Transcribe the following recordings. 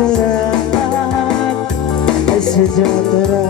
selamat sejahtera.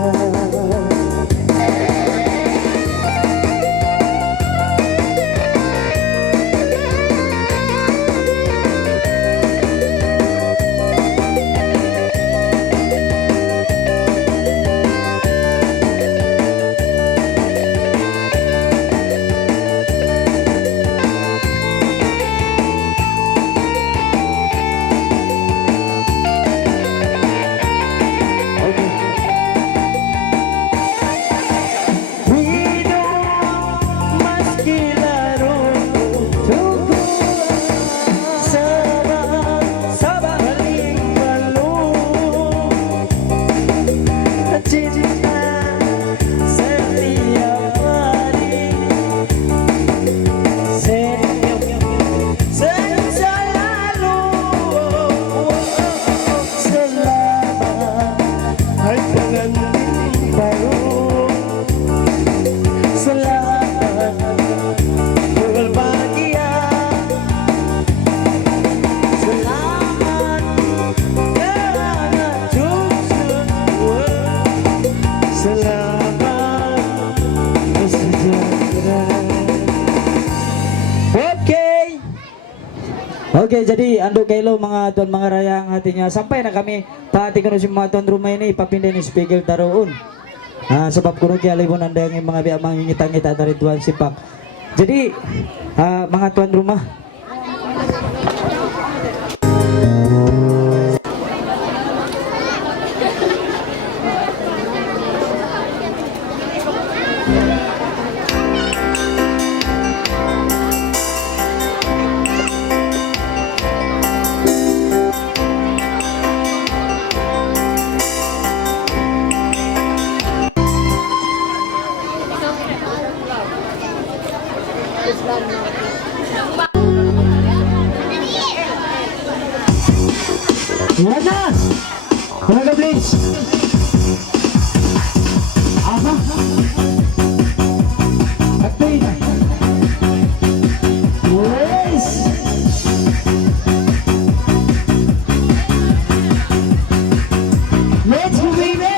Oke, jadi anduk kailo mga tuan mga raya ang hatinya sampai na kami pati kuno si mga tuan rumah ini papindah ni spigel taruun. Sebab kuno kaya libon anda yang mga biak mangingita-ngita dari tuan sipak. Jadi mga tuan rumah Mana? Mana please? Aha. Aktif. Yes. Let's go baby.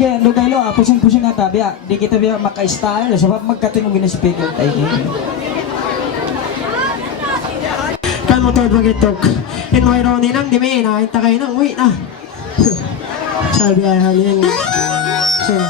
Okay, ando kayo, pusing-pusing nga tabi, di kita biya maka-style, sabab magkatingog ni speaker tayo. Kan motor bagitok. In my roni nang dimi na ita kayo nang uwi na. Sabi ay halin. So.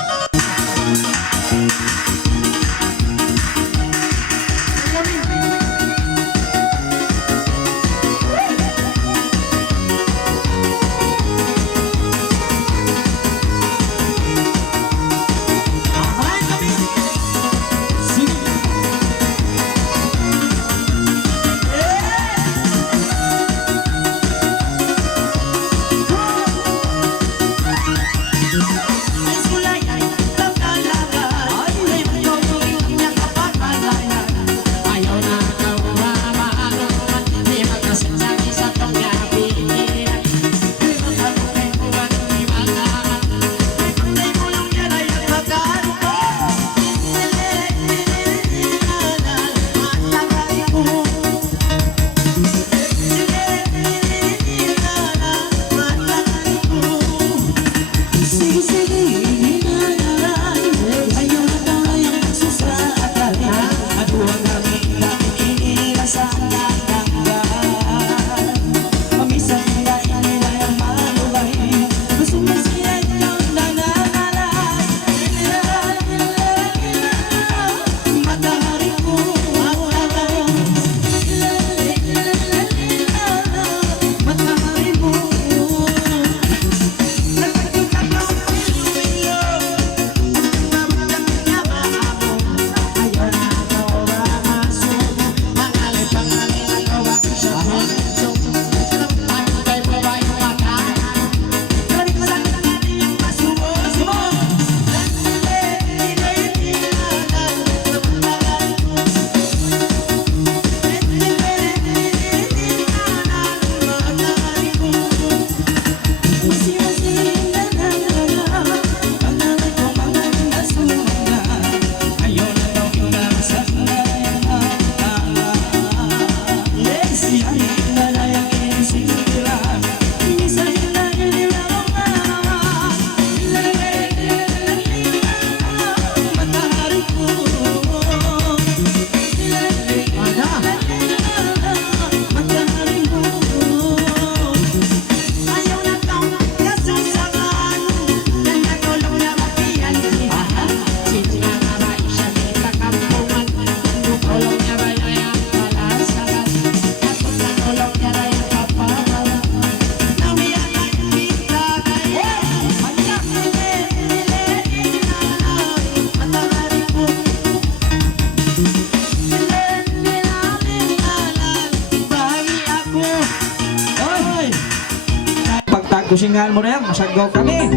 Kusingan mo na yan, masagaw kami.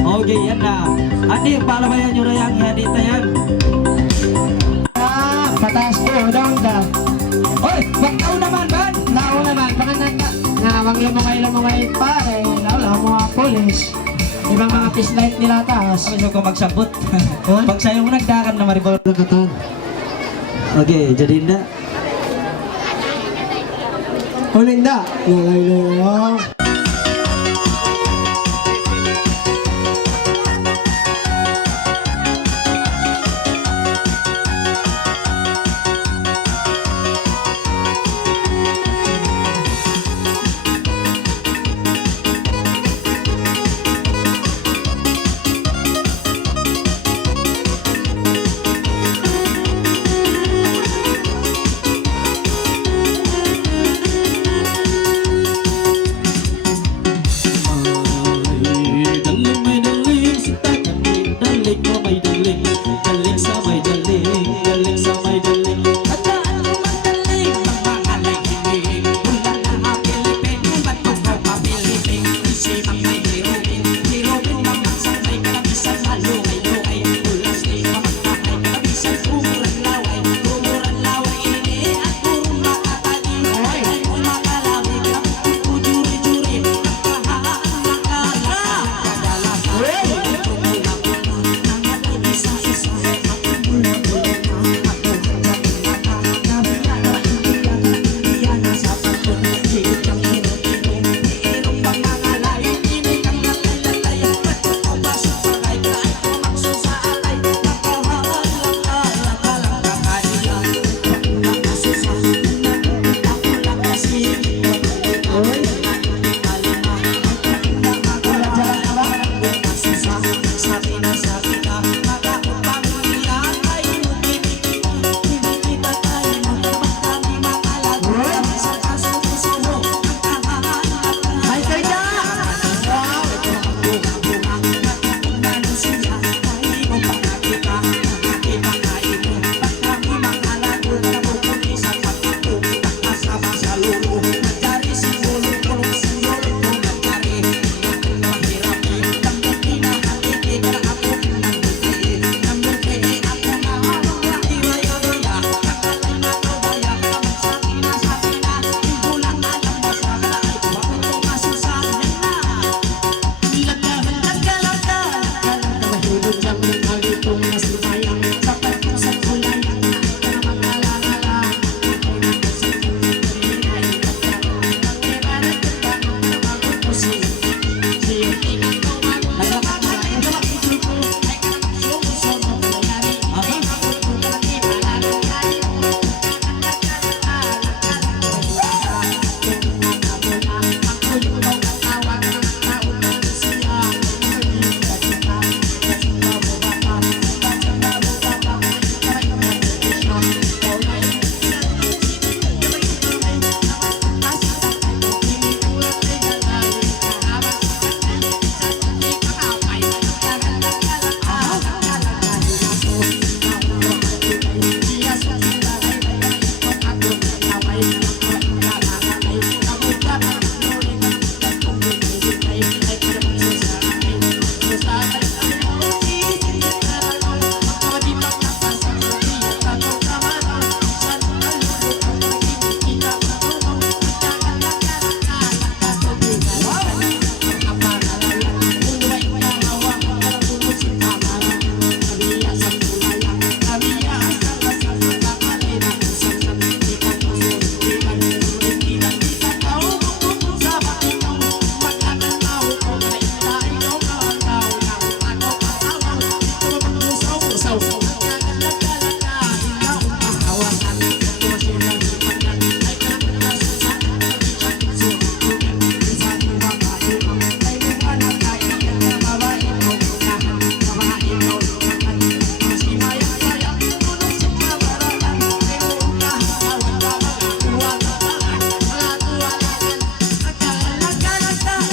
Okay, yan na. Andi, palabayan nyo na yan, ihadita yan. Pataas ko, down ka. Oy, magtaw naman, ban? Lao naman, panganan ka. Ngawang lumungay pa eh. Lao mga polis. Ibang mga fish light nila taas. Gusto ko magsabot. Pag sa'yo mo nagdakan na maribol. Okay, jadi hindi. Linda. Lalaylo.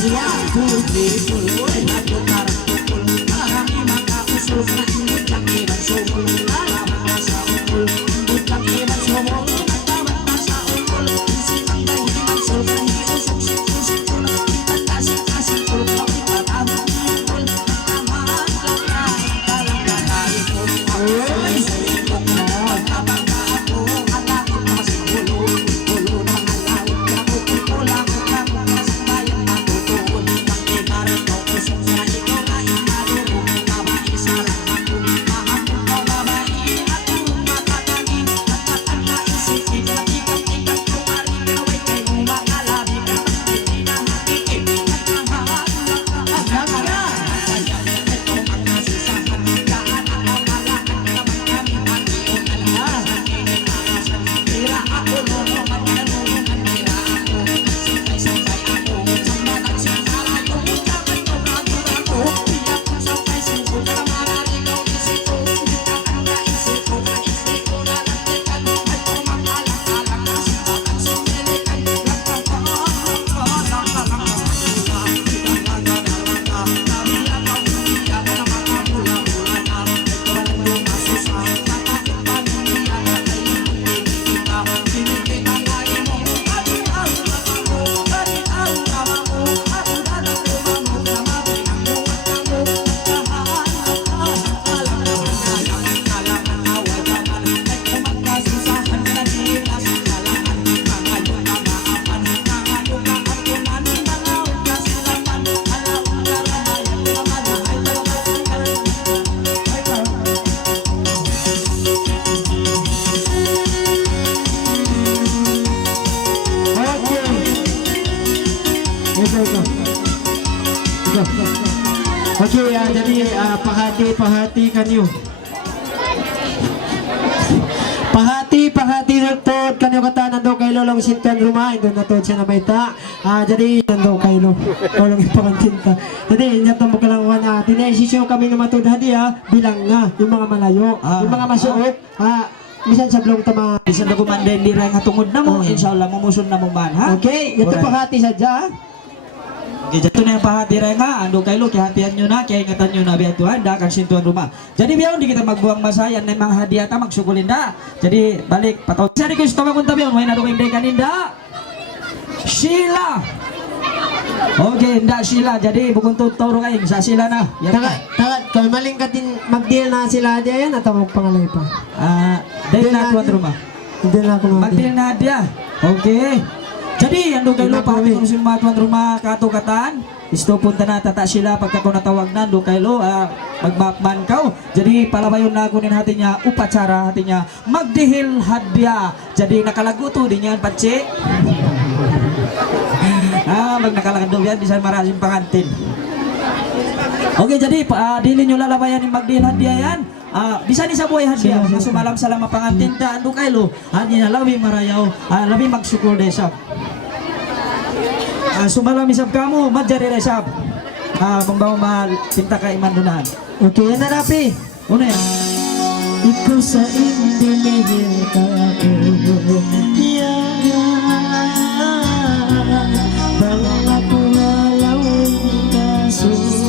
Iya, putri puluh, lagu tarang pukul. Marami maka usul, na indut lang iban sumul. Lalaman na sa ukul, indut lang iban sumul. Nagtaman na sa ukul, isip ang dahiman sul. Hindi usok si sul, kita kasing sul. Kapit patabang ukul, nagtamaan lang na. Talang na tayo po, ay sumikong na. Pagkabang na ako, alakot na sa ulo. Ulo na alawit, kapupul ko lang. Kapupul sa bayan na tutuon. Pagkibaran ko, usok sa ikaw na inaduro. Babae sa lang ako, mahapon ko babae. At kung matatagi, at na isipin. Ikat ko marinaway kay mong mga labi ka. Hindi na makikin, at mahal lang ka. At langara, kaya ito ang nasisahan. Kaan ang malakan naman kami ang iyong alasan. Hindi marasan, tira ako lolo, magtanungan tira ako. Sampay-sampay ako, samba nagsasara yung ucapan ko, nagura ko. Iyak ko sampay-sampay, kamaraligaw isip ko. Ikat ang naisip ko, naisip ko na nagtikan. Ay kumakalang-alang na sibakan sumilikan. Okay, jadi pahati kanyo. Pahati nagtod kanyo kata nando kay Lolong Sintan Rumay doon natod siya na baita. Jadi nando kay Lolong ipakantinta. Jadi inya to magkalanguan na tinesisyo kami na matod hadiah bilang nga yung mga malayo, yung mga masuot. Bisan sa blong tama. Bisan na kumanda hindi rin hatungod na mo, inshallah mumusun na mo man, ha? Okay, ito Alright. pahati sadya. Okay, ito na yung pahati rin nga. Ando kayo, kihatian nyo na, kaya ingatan nyo na biya Tuhan, da, kang sintuan rumah. Jadi biyaw, hindi kita magbuang masayan na yung mga hadiah ta, magsukulin da. Jadi, balik, pataw. Sari ko yung stomach kong tabi, may narong hindi kaninda. Sheila! Okay, hindi Sheila. Jadi, bukong tuturo kayo, sa Sheila na. Yan Takat, kay maling katin mag-deal na sila hadiah yan at magpangalay pa. Dahil na Tuhan rumah. Hindi na ako Magdil na hadiah. Okay. Jadi, ando kayo lupa kami kung simba tuan rumah katukatan. Isto punta na tata sila pagka ko natawag na ando kayo magmapman kau. Jadi palabayon na kunin hati niya upacara hati niya magdihil hadiah. Jadi nakalaguto din yan patsi. Mag nakalagado yan bisan marasim pangantin. Okay, jadi dili nyo lalabayan ni magdihil hadiah yan. Bisa ni sa buhay hadiah. Masumalam sa lama pangantin ta ando kayo. Hadi na labi marayaw, labi magsukul desab. Sumalam isab kamu, madjari resab. Kung bawa matinta ka imandunahan. Okay, yan na Rapi. Una yan. Ikaw sa indinihil ka ako. Bang ako halawin kasusahan.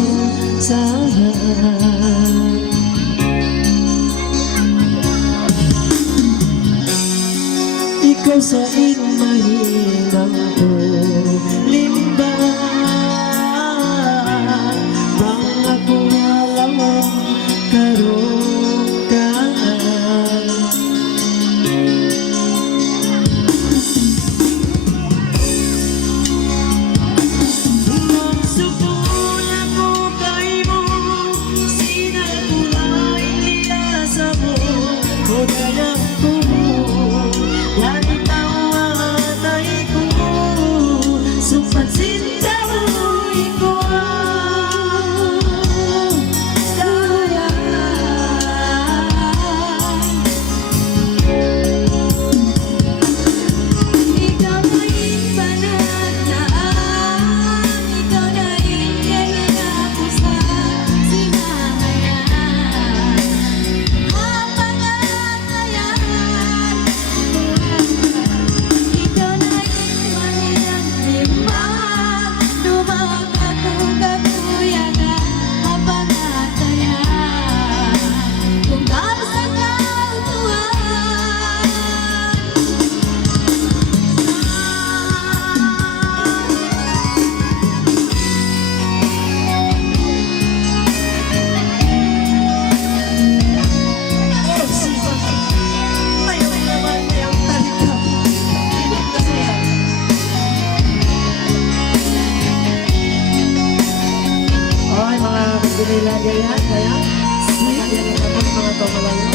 Ikaw sa inmahinang ko limbang. Bang ako halawin karokaan. nila ganyan, kaya kanya naman mga tumalayo.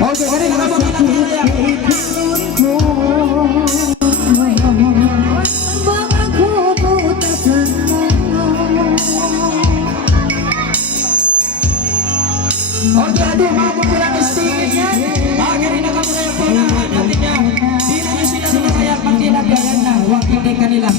Okay, kani mga mga Okay, aduh, mga popular sticker yan. Kani na kamo kayo po na natin niya. Dili niyo sila sumakaya pagkilagayan na. Huwag hindi kanila.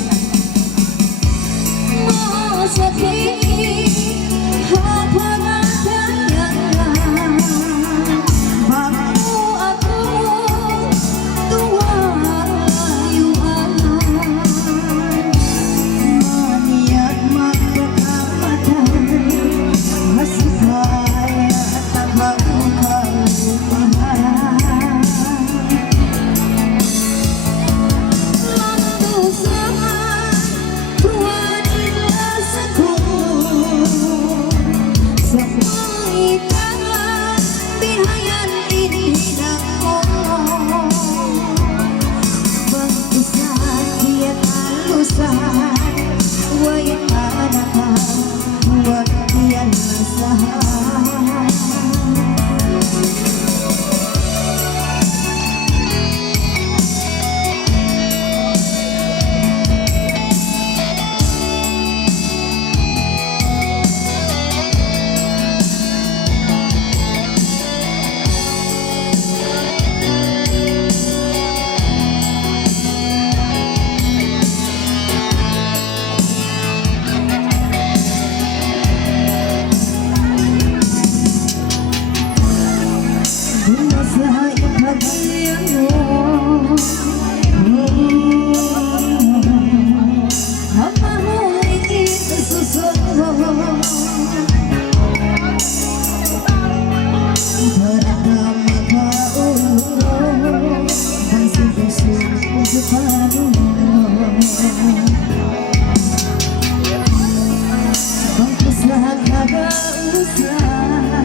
Bangkus lah kagak usah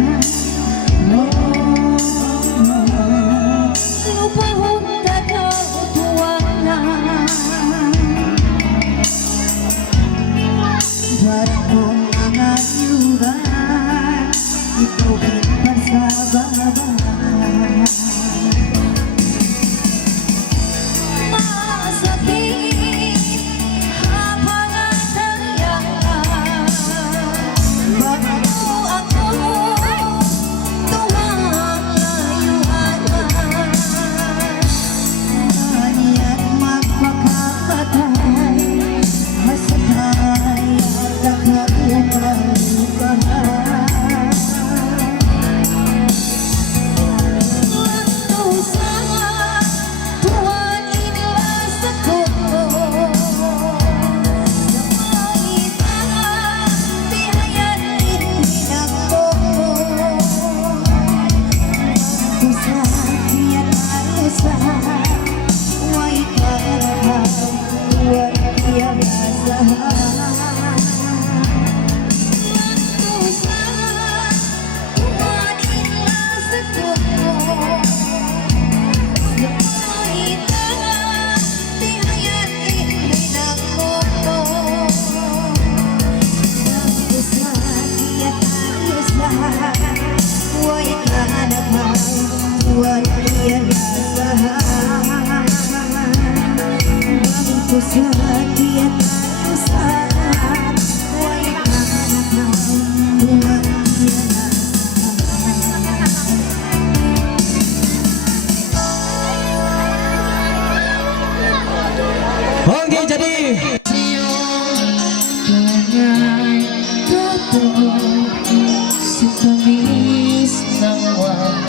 Sa kong mga yugan, ikaw ay pasababahan. Masakit habang nangyayan, bago ako tuwang layuan. Mani't magpakapatay, masakay ang nakalupahan. Okay, jadi Si tamis ng wag,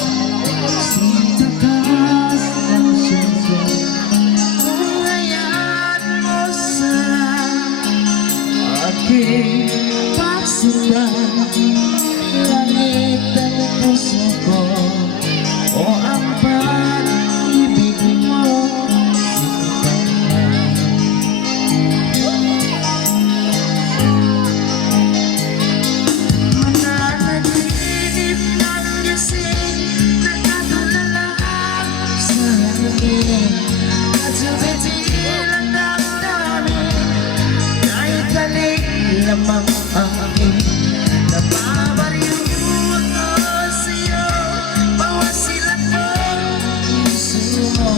si takas ng suso, ngayon mo sa aking pagsundan. Langit ang puso ko, o ang pag-ibig mo, mananaginip ng gising, nagkatulala sa hangin, at sumitil ang damdamin, kahit balik lamang ang aking napabariw ako sa'yo. Bawat silat mo, puso mo,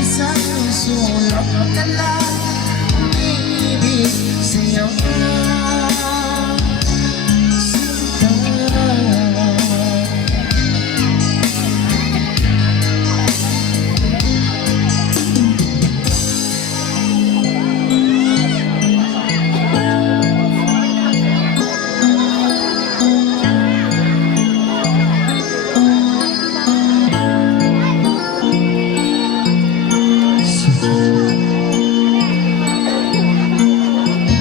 isang sulok na lang umiibig sa'yo.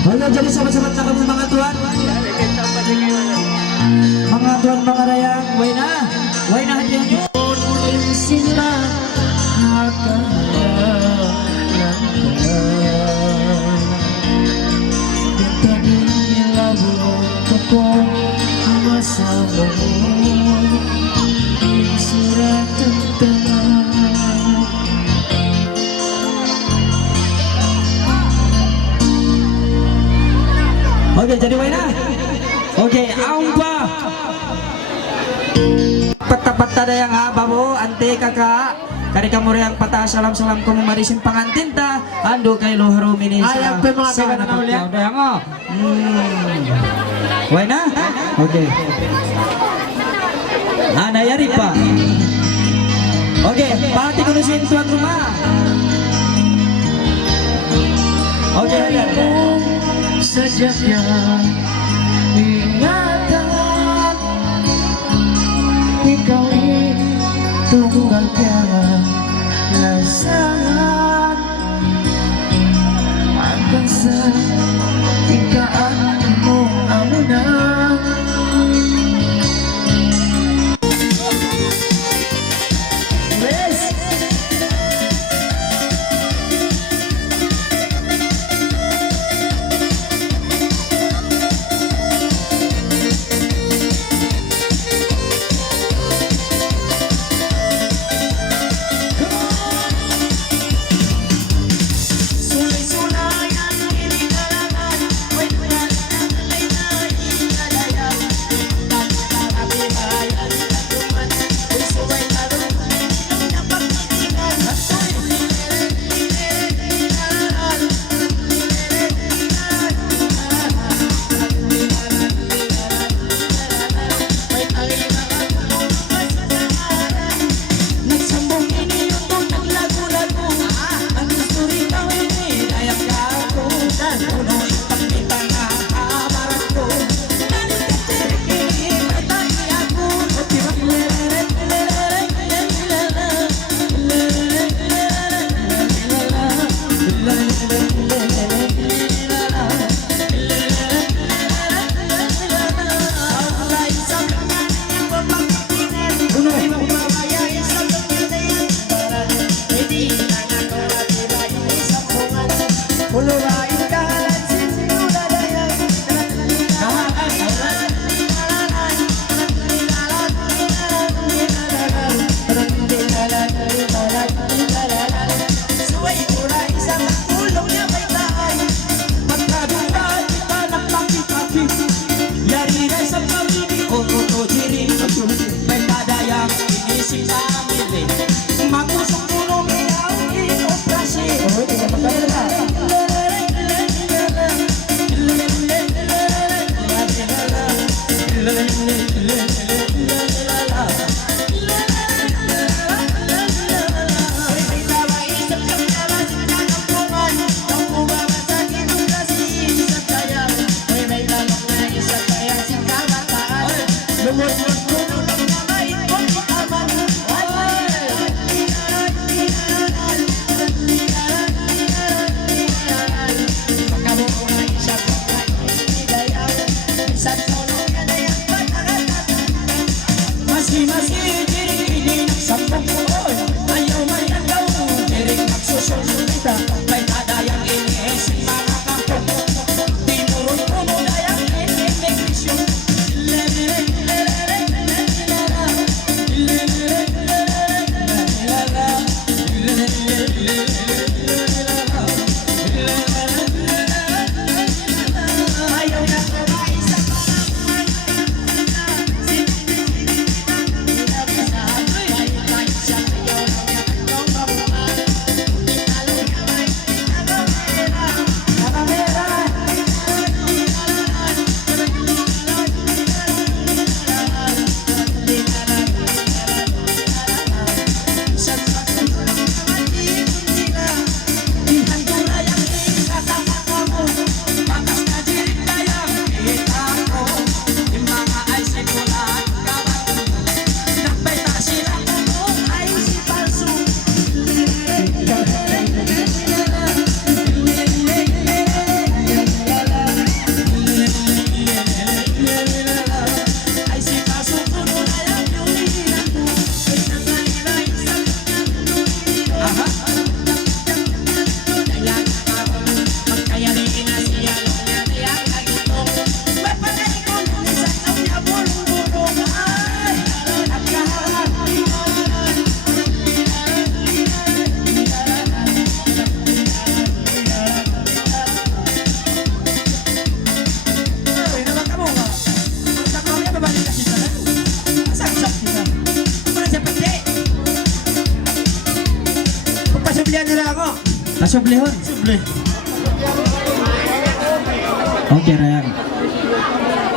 Halo, jadi sahabat-sahabat na kami mga tuan. Mga tuan, mga rayang, way na hadiah nyo. Kunin sila Oke, jadi way na. Oke, aumpa. Pata-pata dayang babo, ante kakak. Kari kamu yang patah salam-salam kamu marisin pangantinta. Ando kay lo harumini sa. Ayang pe mga Sa kawan ulit. dayang o. Way na? Oke. Nayari pa. Oke, pati ko nusin tuan rumah. Oke, sadyang ingatan, ikaw'y tunggal ka lasangan, hanggang sa ikaan mo amunan. Nasublihon. Suble. Okay, Rayang.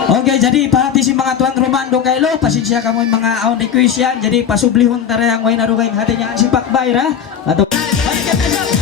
Okay, jadi pahati si mga tuan Romando Kailo, pasensya ka mo yung mga aon request yan. Jadi pasublihon ta Rayang way narugay ang hati niya ang si Pakbay ra. Ato. Ay, kami tama.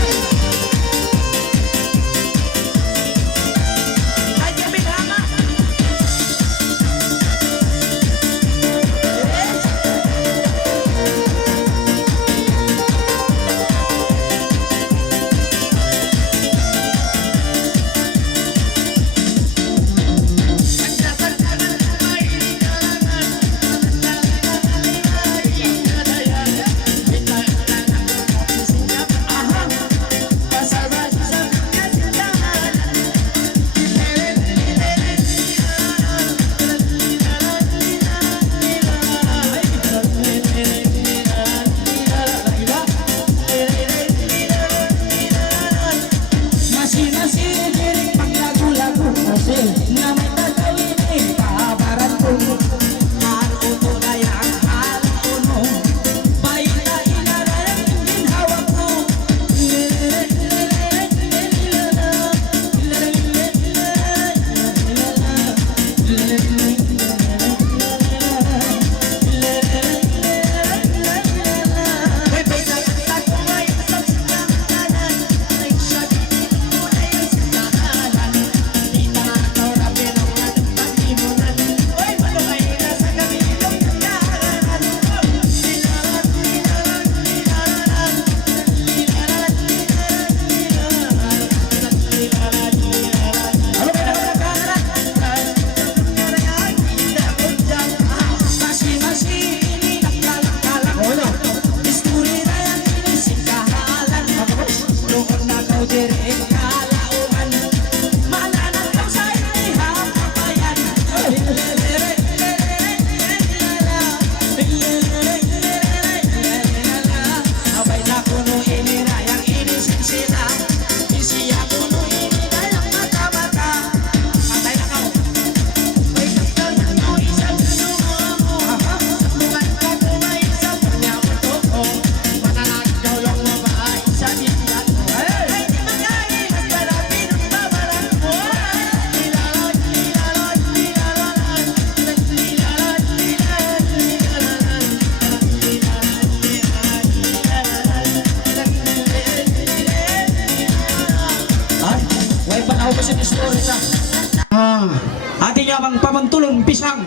Ati niya bang pamantulong pisang.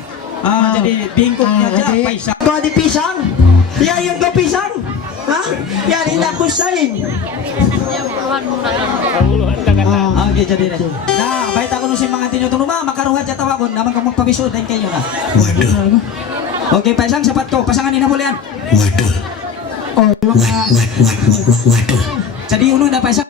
Jadi bingkok niya dyan, paisa. Kau di pisang? Ya, yang kau pisang? Hah? Ya, tidak kusain. Okay, jadi na. Nah, baik ako nung si mga tinyo tunuma, makaruhat siya tawagon, naman kung magpabisod din kayo na. Waduh, Okay, paisang sapat ko, pasangan ni na muli yan. waduh, Oh, waduh. Jadi uno na paisang.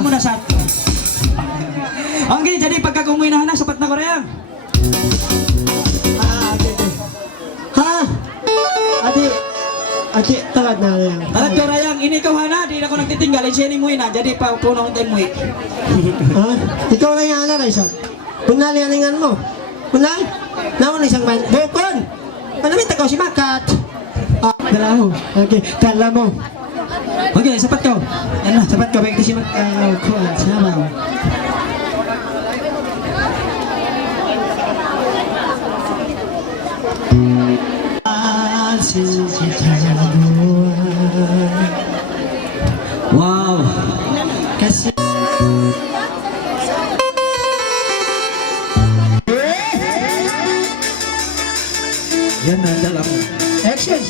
Amo na sa. Okay, jadi pagka kumuinahan na sapat na ko rayang. Ha? Ati, tagad na yan. Talag ko rayang, ini ko hana, di na ko nagtitinggal, siya ni Muina, jadi pa puno ng Muy. Ha? Ikaw na yan, Raisa. Punal yan mo. Punal? Naon isang man. Bukon! Manamit ako si Makat. Dalaho. Okay, kala mo. Okay, sapat ko. Yan na. Sapat ka, baik di si Makat. Kuan, sama. Wow. Kasi Yan na, dalam. action.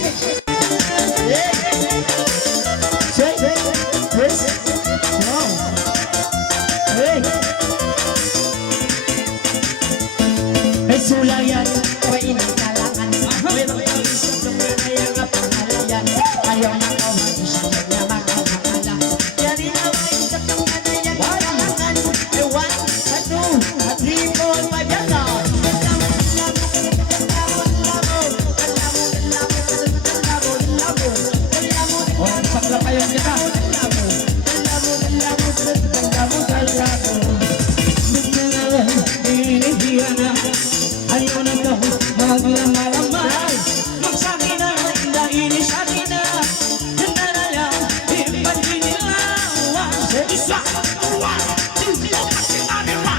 Sulayan, may inakalangan. May mga isip ng nanayang pangalayan. Ayaw na ko, isa niya makakakala. Yan rin ang may isip ng nanayang pangalaman. One, two, three, four, five, yan na. Oh, sakla pa yung kita. Ayaw na daw maglamalaman. Magsabi na dahil sa akin na nananayaw, ibagin nila. Isa, one, two, kasi manila.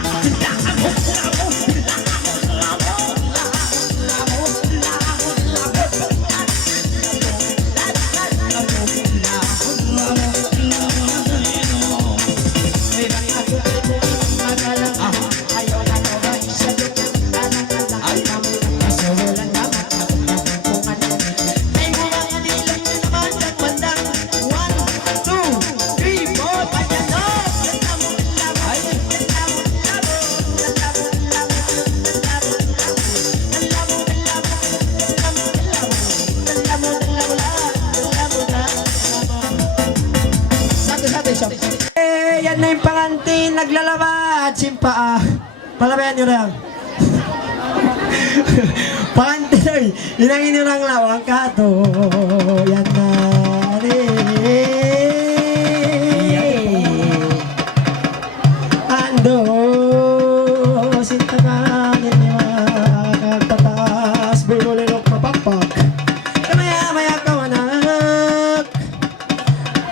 Yan na yung pangantin, naglalaba at simpa. Palabayan nyo lang. Pangantin, oy. Inangin nyo lang lawang kato. Yan na. Ando, sinta ka, yan yung mga kagpataas. Bululilok mapakpak. Maya ka anak.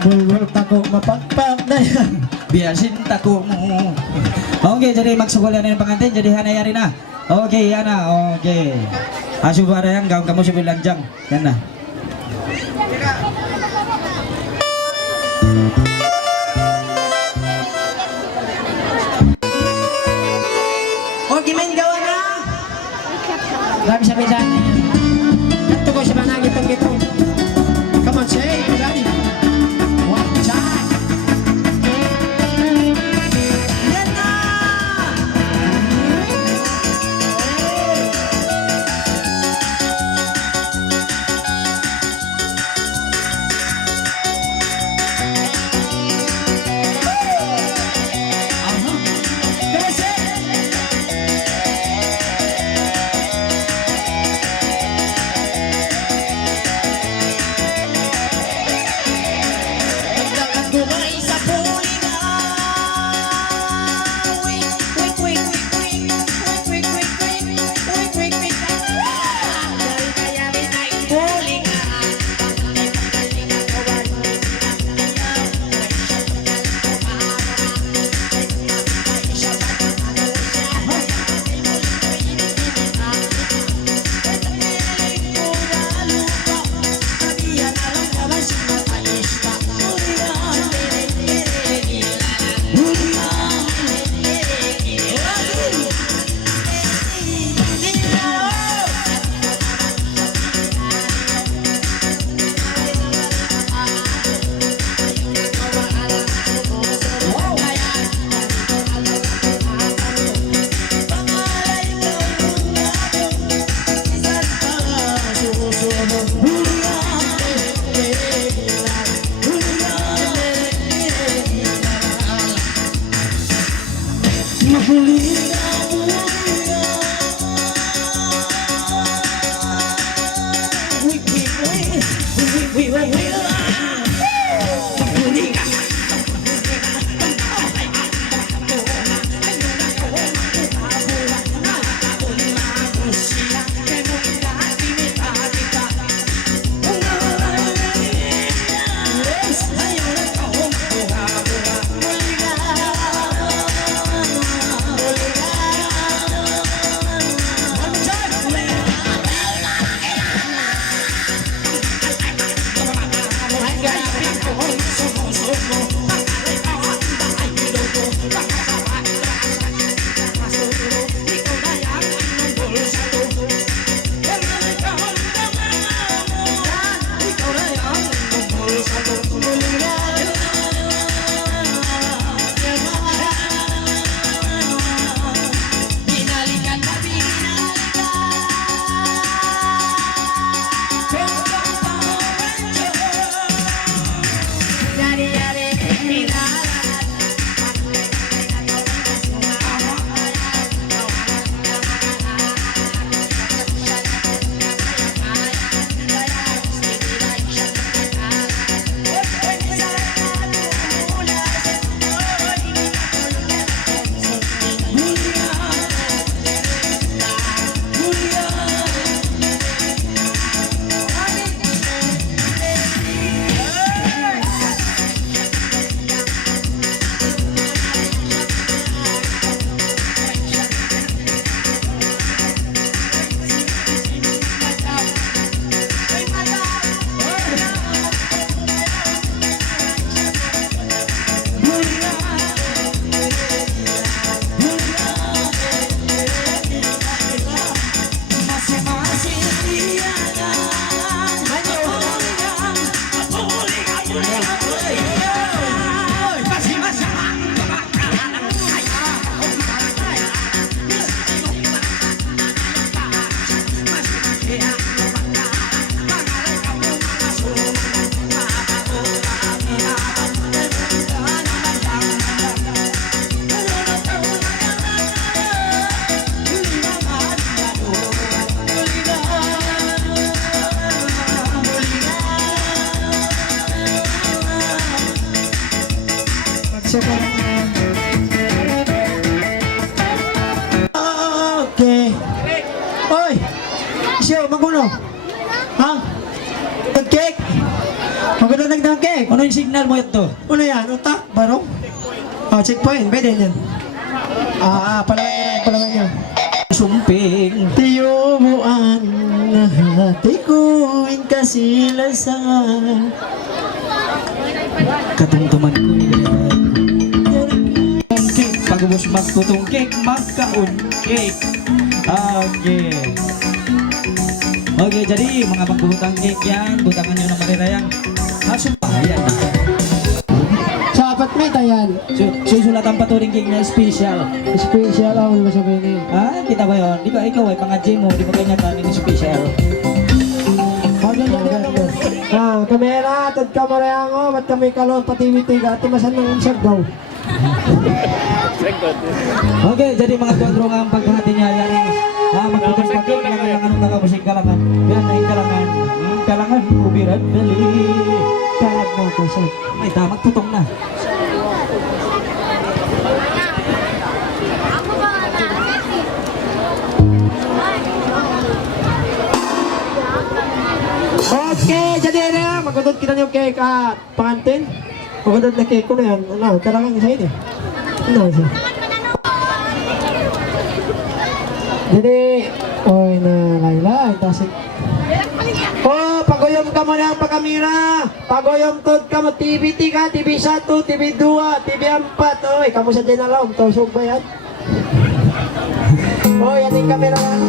Bulul tako mapakpak na yan. Biasin tako mo. Okay, jadi magsugulan na yung pangantin, jadi hanayari na. Okay, yan na. Okay. Asubara yan, gawin kamu sabi lanjang. Yan na. Okay, main gawa na. Grabe sa pinsan na yan. Ito ko siya managit ang gito. Come on, say, ready? One time. Yan na! Okay. Oy! Siya, magulo. Ha? Nag-cake? Magulo nag-cake? Ano yung signal mo ito? Ano yan? Utak? Barong? Ah, checkpoint. Pwede yan. Palangan yan. Sumping. Tiyubuan na hati ko'y kasilasan. Katumtuman ko cake, pagubos magkutong cake, magkaun cake. Okay. Okay, jadi mga magbutang cake yan, butangan nyo ng marirayang hasumpayan. Sa apat meta yan. Susulatan pa to rin cake na special. Special ako naman sabihin eh. Ah, kita ba yun? Di ba ikaw ay pangadje mo, di ba kanya tanin special? Kamera, tad kamera ako, ba't kami kalon, pati-witiga, at masan ng unsag daw. Okay, jadi mga tuan ang paghahati niya yan eh. Magputong pa cake, kalangan ng musik kalangan. Yan na yung kalangan. Kalangan, kubiran, dali. Talag mo ko siya. Ay, tamang tutong na. Okay, jadi na, magkutod kita niyo kay pangantin. Magkutod na cake ko na yan. Ano, talagang isa yun eh. Ano isa? Jadi, oy na layla, tasik. Oh, pagoyom ka mo lang pakamira. Pagoyom tod ka mo, TV3 ka, TV1, TV2, TV4. Oy, kamu sa din alam, tosog ba yan? Oy, yan yung kamera lang.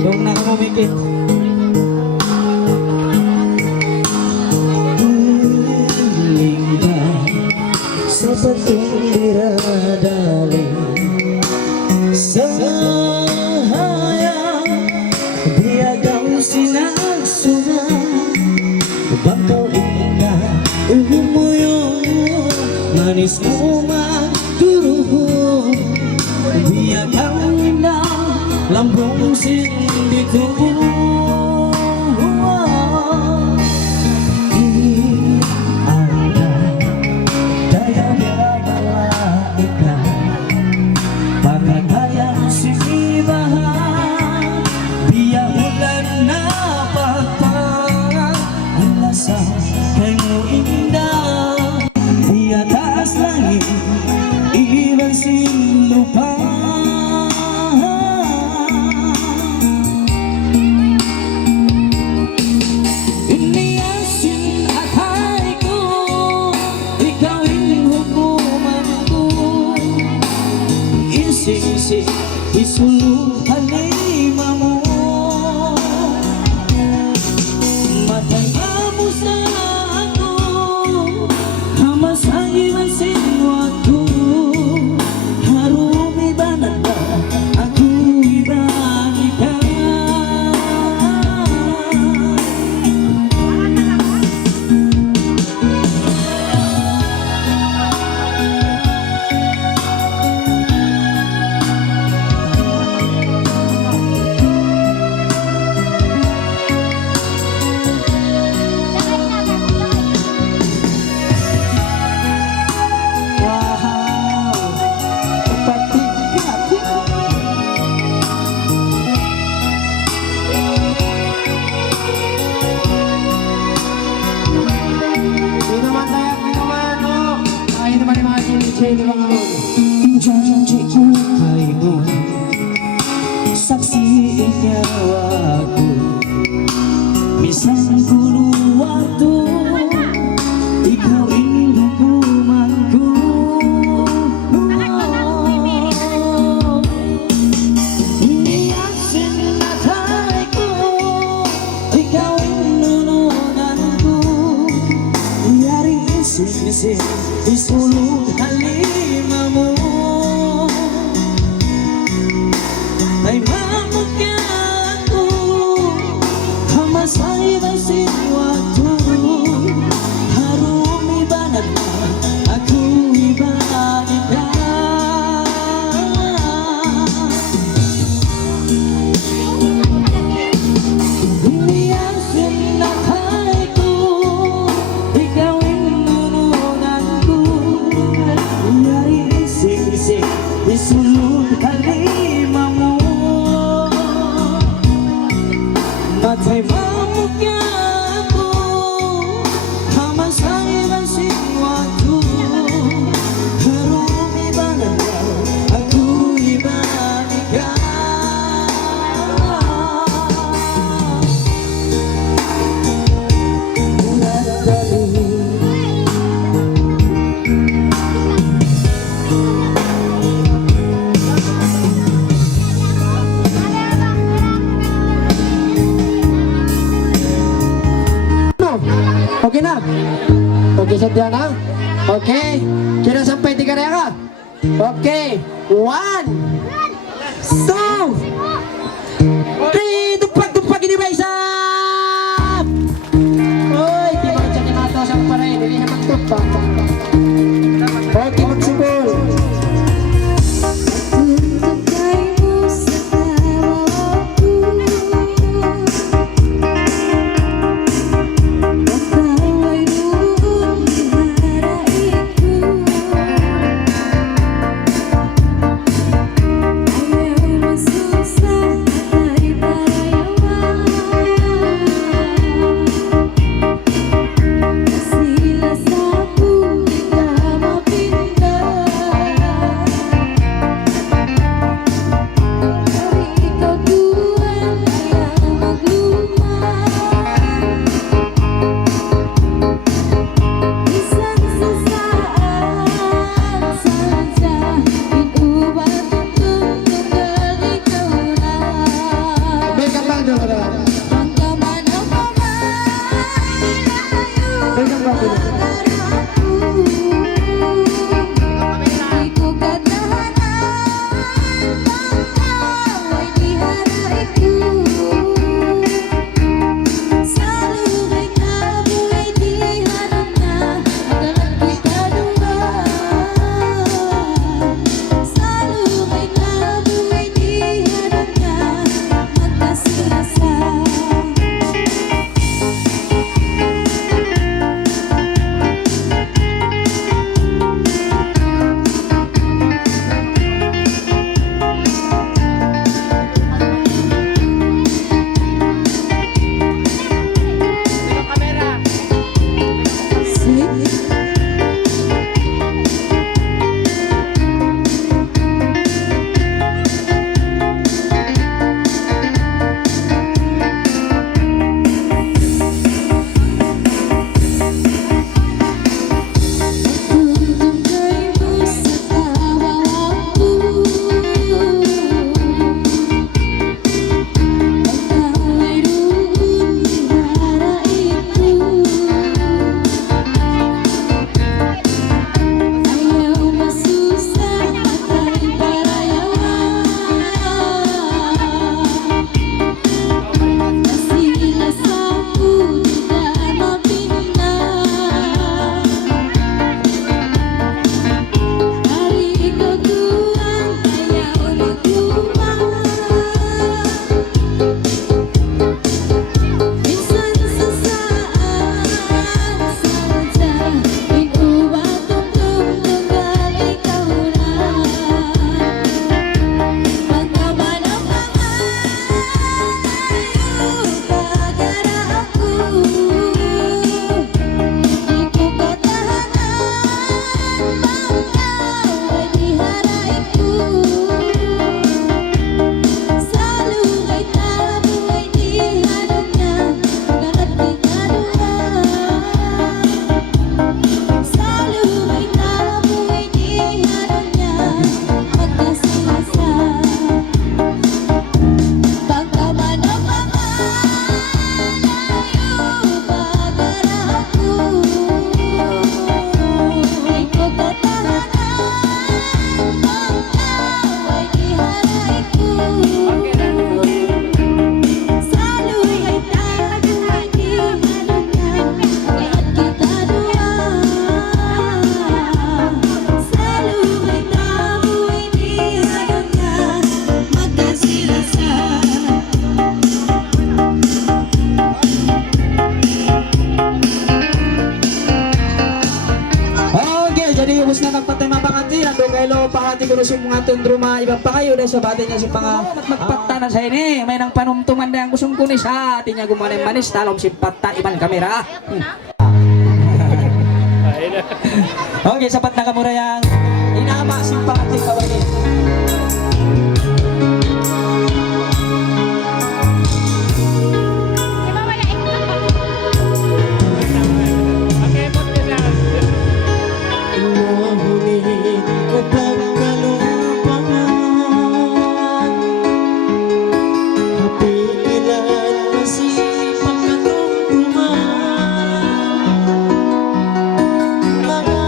Yung nakamumikit. Sa pagdadali sa hayang biyagaw sinagsuna bakaw ika umuyong manis mo magduruho Dia kau indah lambung sindiku. Sing-sing di suluh halimamu, matamu satu hama sahiran sin waktu harum ibananda aku ibanikan. Janjiku kaimu saksi nyawaku, misal dulu waktu ikau ini hukumanku. Yasin hatiku ikau nununganku, yari isi-isi di suluh halimamu. Ay mamukyaku hama sahiran sin waktu harum ibananda aku ibanikan. Yasin hatiku ikau nununganku, yari isi-isi di suluh halimamu. Matai mamukyaku hama sahiran sin waktu harum ibananda aku ibanikan. Oke na? Oke setia na? Oke, kira sampai 3 raya ka? Oke, 1 2 3, tupak-tupak ini baisap. Oi, di baca ni mata sang parai, dili hamang tupak. Oke, magsibol. Untuk kaimu sekarangku, pegawai dulu haraiku, ayo susah dari parayawan, kasihlah sapu Jadi ubos na nagpatay mapanganti. Nandun kay lo pahati ko si mga tundruma. Ibang pa kayo dahil sa bati niya si mga magpatta na sa ini. May nang panumtuman na yung gustong kunis ha. Ati niya gumanin manis. Talom si patta ibang kamera. Okay, sapat na kamura yang inama si panganti kawali. Nahuli ko pagkalupangan, hapilan masipag katumtuman. Mga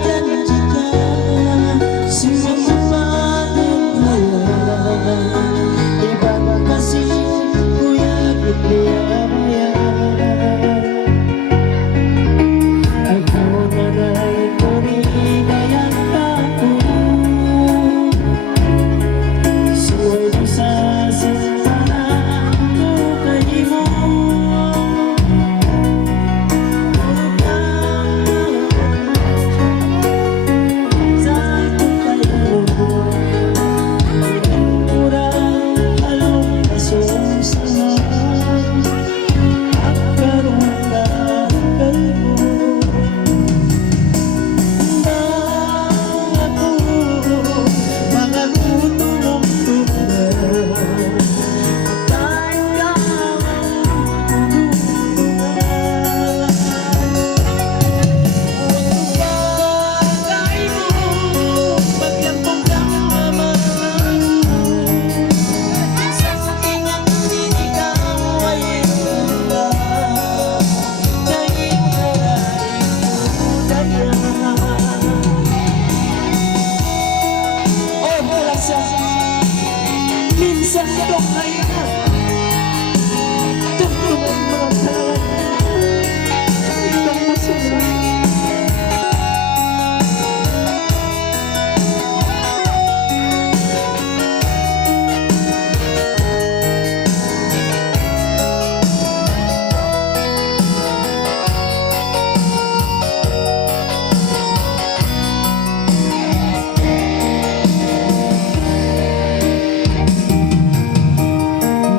janji ka, sinumpanan halang, iba kasi kuya kitliyayan. Ako na na'y kuridayan ako, suway mo sa sintanan ko kay mo. Sa kayo, murang along kasusahan, ang karungan kayo. Mga tutulong tulungan, tayo tulungan. Bagay mo, paglampong ng amahan, sa aking ang ikaw ay wala, dahil maraming oh, wala siya. Minsan ka doon ay tulungan mga talaga. Ibang masura.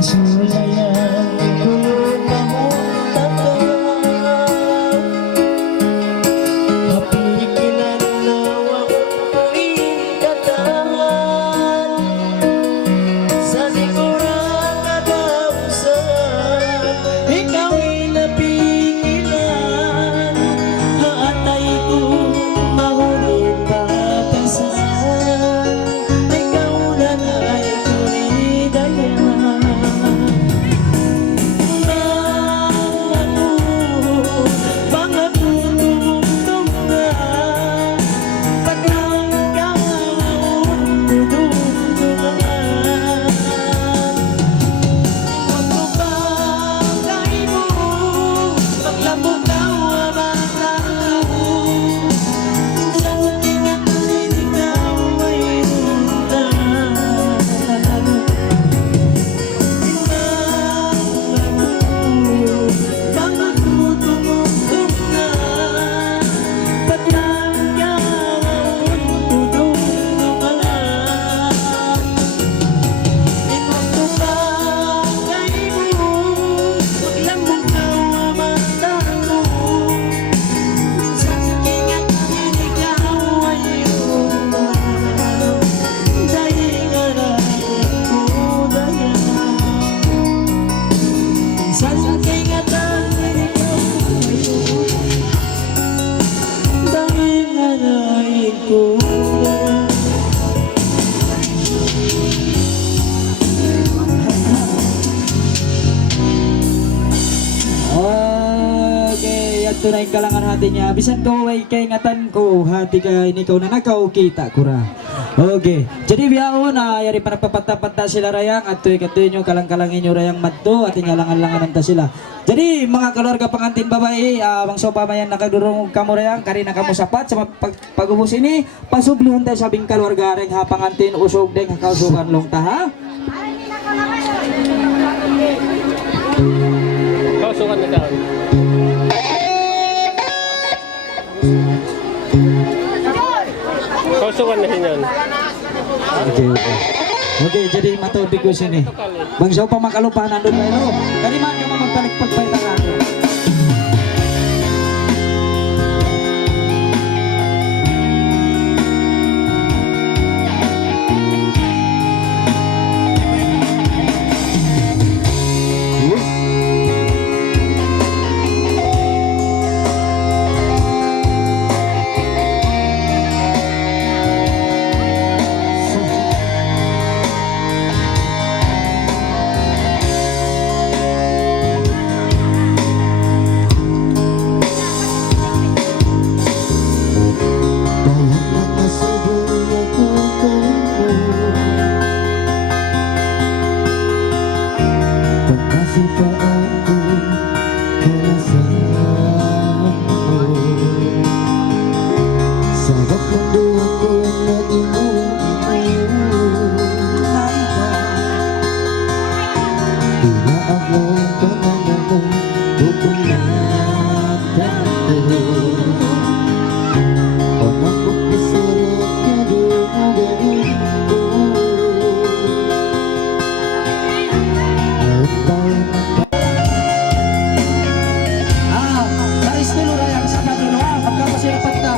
Sulayan ko pamutakan, mapigilan nawang puingatan, sa likuran na dausan, ikaw'y napigilan, haatay ko mahulit papasan, ikaw na ay kuridayan. Okay, at tunay kalangan hati niya. Bisan ko ay kay ngatan ko, hati ka inikaw na nakaw kita kura. Okay, jadi biyaon na yari pa nagpapata-pata sila rayang at tuwi nyo kalang-kalangin nyo rayang madto at inyalangan-langan ta sila. Jadi mga keluarga pengantin babae, bang sopa mayan nakadurong kamo rayang kari na kamo sapat sa pag-ubos ini pasubluhon tayo sabing keluarga reng ha pengantin usog deng kausukan long taha. Kausukan na daw. Kausukan na hinyan. Okay, okay. Okay, jadi matubig ko sini. Bangsaw pa makalupahan ando kayo. Kani man ka magpalikpagpay ta ka. Pagkasih pa ako kalasahan mo. Sarap ng buwan ko na Inaagay ka na naman bubulatan ko. O napagpasarap ka rin ang galing ko. Taris dulu rayang sama dulu pagkapasirapat ka.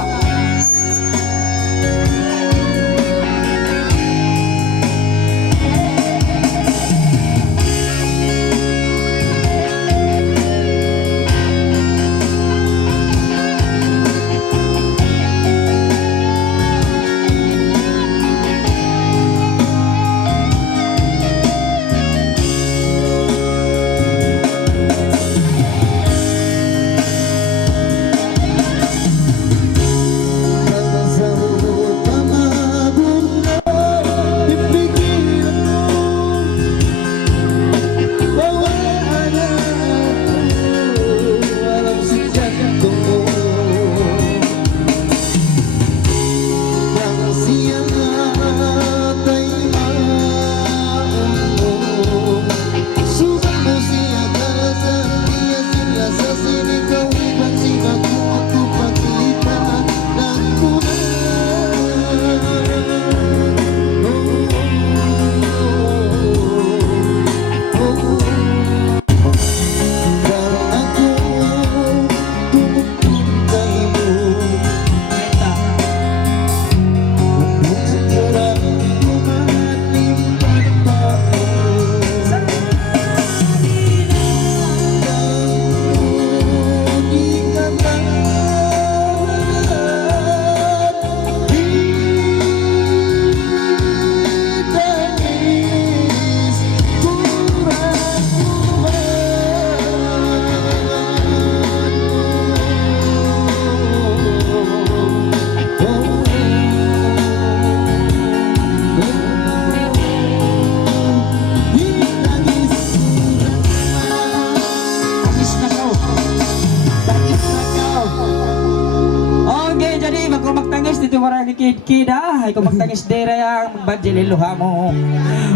dito marami kid-kida ay kung magtangis dera yang badjililuha mo.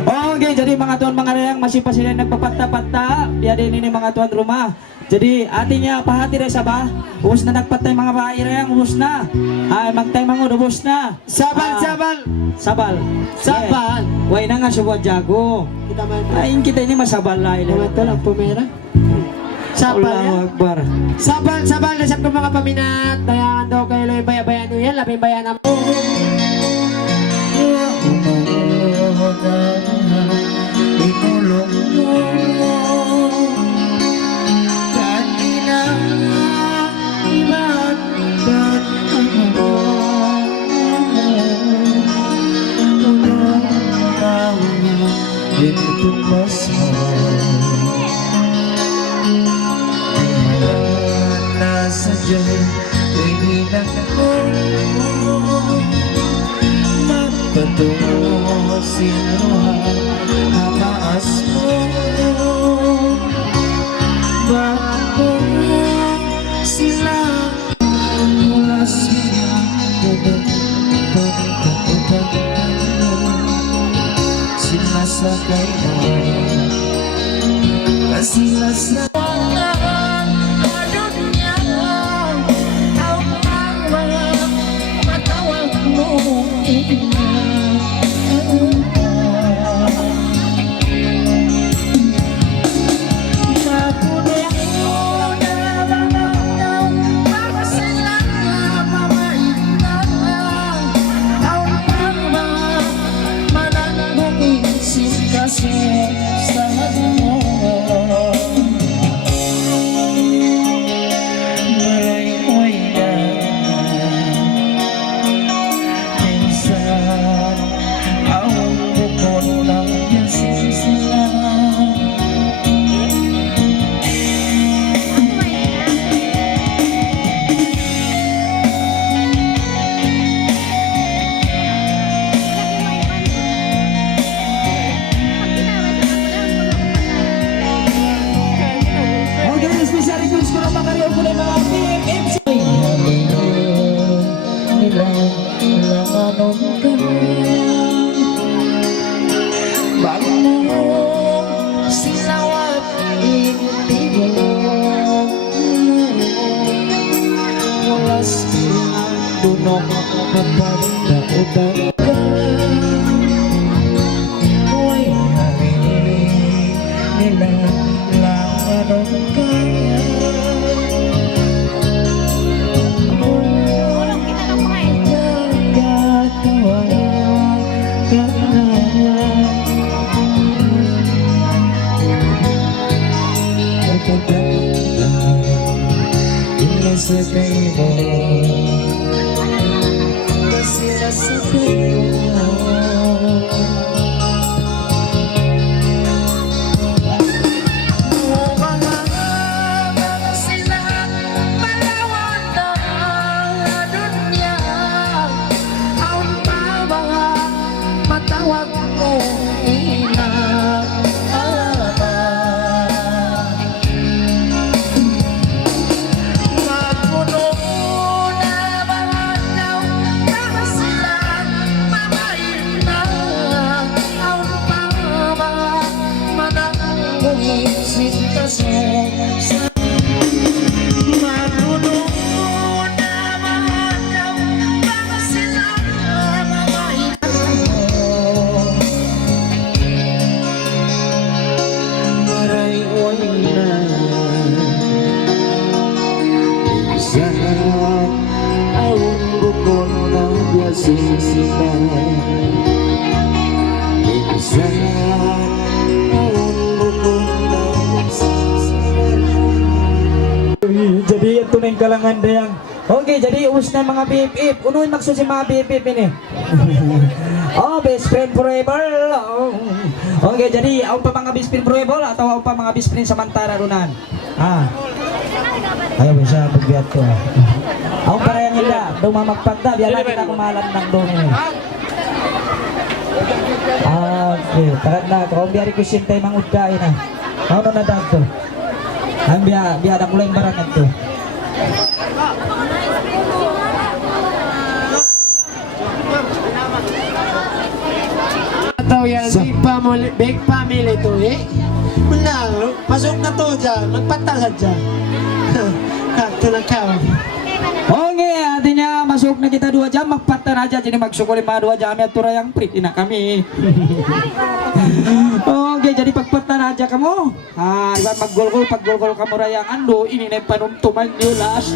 Okay, jadi mga tuan mga rayang masih pa sila nagpapatta-patta biya din ini mga tuan rumah. Jadi atinya pahati rin sa ba? Ubus na nagpatay mga bahay rayang, ubus na. Ay magtay mga ubus na. Sabal, sabal. Sabal. Sabal. Way na nga suwa jago. Kita man. Ay kita ini masabal lah ini. Mga to lang pumera. Sabal Allahu ya. Akbar. Sabal, sabal na sa mga paminat. Tayangan daw kayo loy bayabayan nyo yan. Labing bayan na mo. Inulong mo kanina iba't ba't ano Unong tao itumas mo nasa dyan hindi na ako magpatungo sino ang maas mo bago sila mula siya sila sa kayo sila sa Oh Okay, special request ko na makariyo ko na mga PMFC. Dunong kapag nautang ka, huwag hari nila lang anong kaya. Nagkatawa ka na, kapaganda inasakay mo. Sila sa kanya mga sila malawan na dunya. Ang mga matawag mo ina Jadi ito na yung kalangan dayang. Okay, jadi ubus na mga BFF. Unoy magso si mga BFF ini. Oh, best friend forever. Oh. Okay, jadi ako pa mga best friend forever atau ako pa mga best friend samantara runan. Ayaw bisa pagbiat ko. Ako para yang nila, daw mamagpagda, biya natin ako malam ng doon ini. Okay, takat na, kung biyari ko sintay mangudkain na. Ano na dagto? Ang biya ada mulai barangan to. Ataw yan, big family to eh. Menang, pasok na to dyan, magpatasad dyan. Ito na ka. Okay, artinya masuk na kita 2 jam, magpatan aja. Jadi magsukuli mga 2 jam at tura yang free na kami. Okay, jadi pagpatan aja kamu. Iwan maggol-gol, pag-gol-gol kamu rayang ando, ini na yung panuntuman nyo last.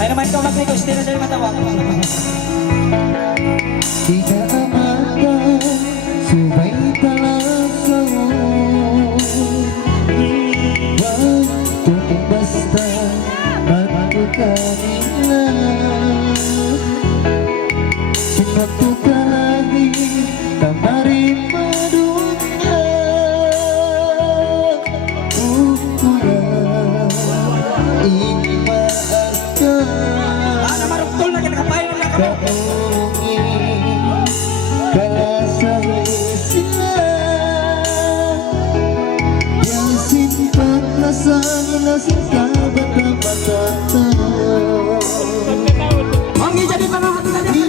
Ay naman ikaw mag-request din na dahil matawag. Di ka amata, subay talaga mo. Wag kung basta magkukanin na. Sinatu ka lagi, tamarin madunya. Ukuran, imaafkan. Namarugtol na kinakapain na kami. Okay, jadi mga hati-hati.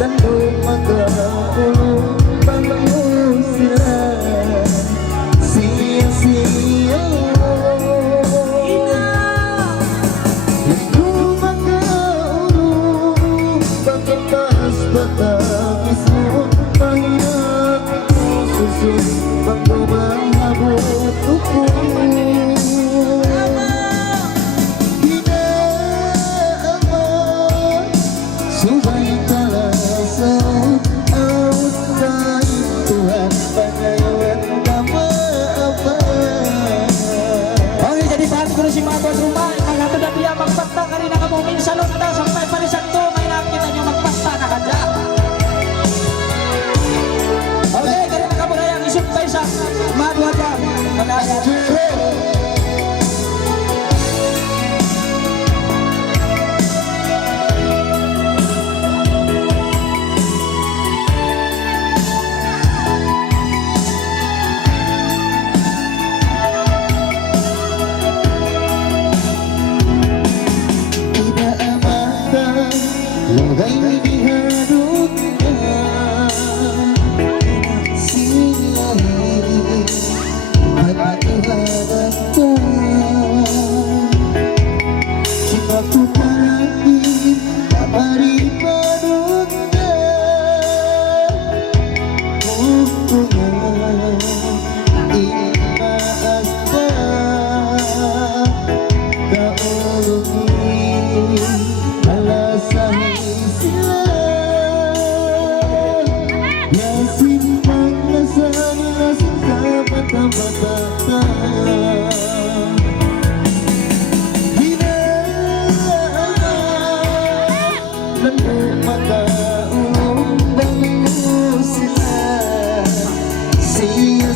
Dan lumaga magkaulong bangon sila. Siya Kung magkaulong pagkatas batangis mo, mahirap ang susun pag bumahabot ako. Subay talasan awit kain Tuhan pagayawan kamaabang. Okay, jadi bahan ko na si mga tuan rumah. Ang ato na biya magpasta ka rin na kamo. Minsan na sampai palisan to. May nakita nyo magpasta na kanya. Okay, kaya na kamo na yan. Isumpay sa madwa ka. Mag-ayat. Ida amata logay diharap ka sinilay at iharap ka Kipagpupalagin kaparipanod ka Kukungan imaas ka Kaulungin malasahin sila Yasin paglasan lasin sa mata-mata Hinaaman lang magkaulong bango sila Siya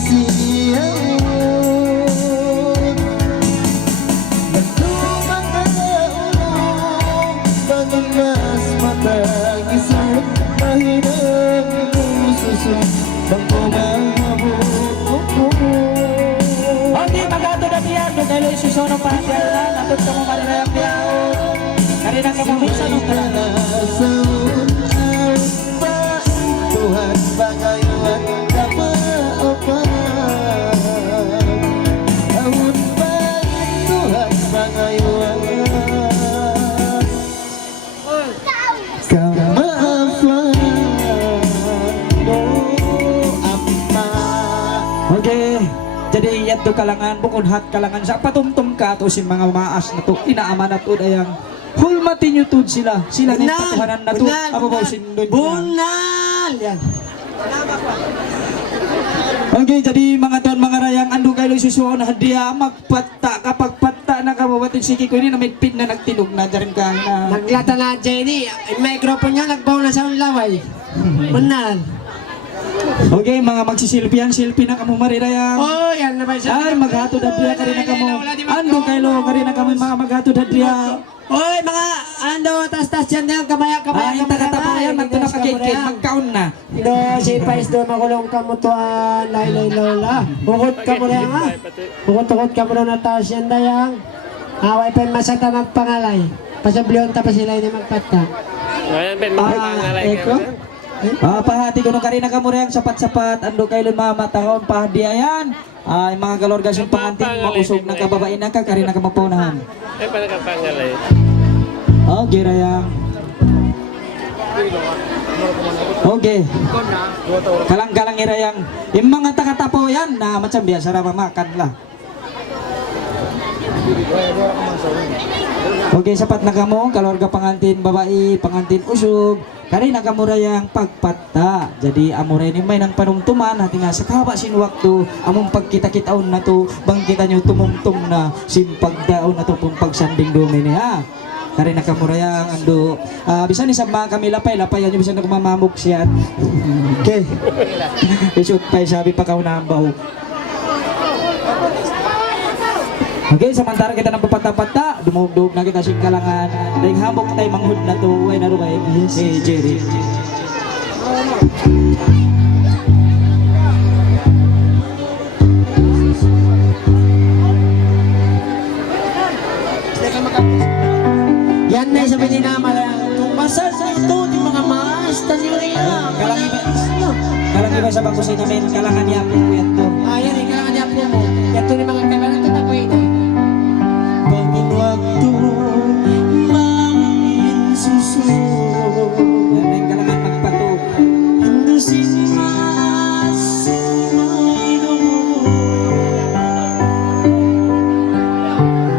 mas matagis at mahirap susun bang kumabot ko. Okay, magato na biya. Doon kayo isusunong panasyalan. Atod ka mo marirayang biyaon. Karina ka mo minsan nung talaga. Saun awit pa Tuhan bagayawan kamaabang. Awit pa Tuhan bagayawan kamaabang. Amma Okay, jadi iyat to kalangan bukod hat kalangan sa patumtum ka to si mga maas na to inaaman at udayang hulmati nyo to sila ni patuhanan na to ababaw sindon Bunal yan. Okay, jadi mga tuan mga rayang ando kayo susuon na hadiah magpatta kapag patta na kababatin sige ko ini na may pin na nagtinog na dyan ka na Naglata na Jenny, ang microphone niya nagbaw na sa laway. Bunal. okay, mga selfie na kamo marirayang Oh, yan na ba siya? ay maghatod hadiah ka rin na kamo ando kayo ka rin na kamo mga maghatod hadiah. Oy, mga ando tas yan na kamaya Ay, takatapayan, magtunang pagkikit, magkaon na. Do, si Pais do makulong ka mo to laylay lola. Bukod ka mo rin ha. Bukod ka mo na taas yan dayang. Away pa masata magpangalay. Pasabliyon ta pa sila ini magpata. Ngayon, Ben, magpangalay ka. Pahati ko nung karina ka mo rin sapat-sapat, ando kayo mama tahon, pahadiayan. Ay, mga galorgas yung panganting, mausog ng kababain na ka, karina ka mapunahan. Ay, pa nakapangalay. Okay, rayang. Okay. Kalang-kalang irayang. Yung mga takatapo yan na macam biasa ra makan lah. Okay, sapat na kamo, kalorga pangantin babae, pangantin usog. Kari na kamo rayang pagpata. Jadi amore ni may nang panumtuman hati nga sa kawa sin waktu among pagkita-kitaon na to bang kita nyo tumumtum na simpagdaon na to pong pagsanding dumi ni ha. Kari na kamo rayang ando bisan ni sa mga kami lapay-lapay yan bisan na kumamamok siya. Okay. Isut pa sabi pa kaunang baho. Okay, samantara kita ng papata-pata, dumugdog na kita sing kalangan. Dahil hamok tayo manghud na to, ay naro kay si Jerry. Yan na sabi ni Nama lang. Kung masal sa ito, di mga maas, tanyo yan. di ba sa bakusina may kalangan niya po yan to. Ayan, kailangan niya po mo. Ito ni mga kailangan ito na po ito. Pagin waktu mangin susu. Yan may kalangan magpatog. Indusin mas sumaino.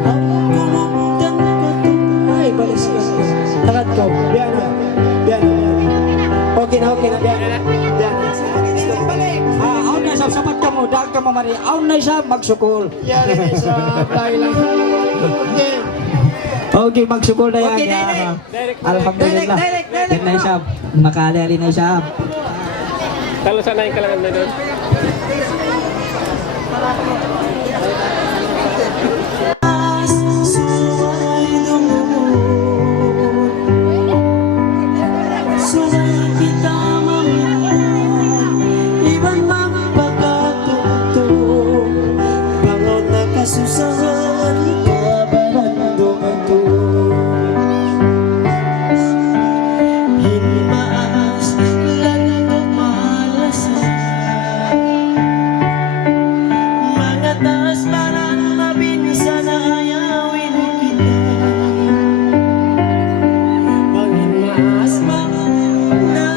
Ang kumugtan ko to. Ay, balis ka. Takad ko. Biyan na. Biyan na. Okay na, biyan na. Biyan na. Aun na siya, sapat ka mo, dahil ka mo mari. Aun na siya, magsukol. Yan na siya. Dahil lang. Okay. Okay, magsukol na yan. Okay, Ya. direct. Alhamdulillah. Direct. Yan na siya, makalali na siya. Talo sana yung kalangan na doon. Susahan kabarandong ito Hinmaas lalong malasan Mga taas parang mabinsa na ayawin kita Paghinmaas man na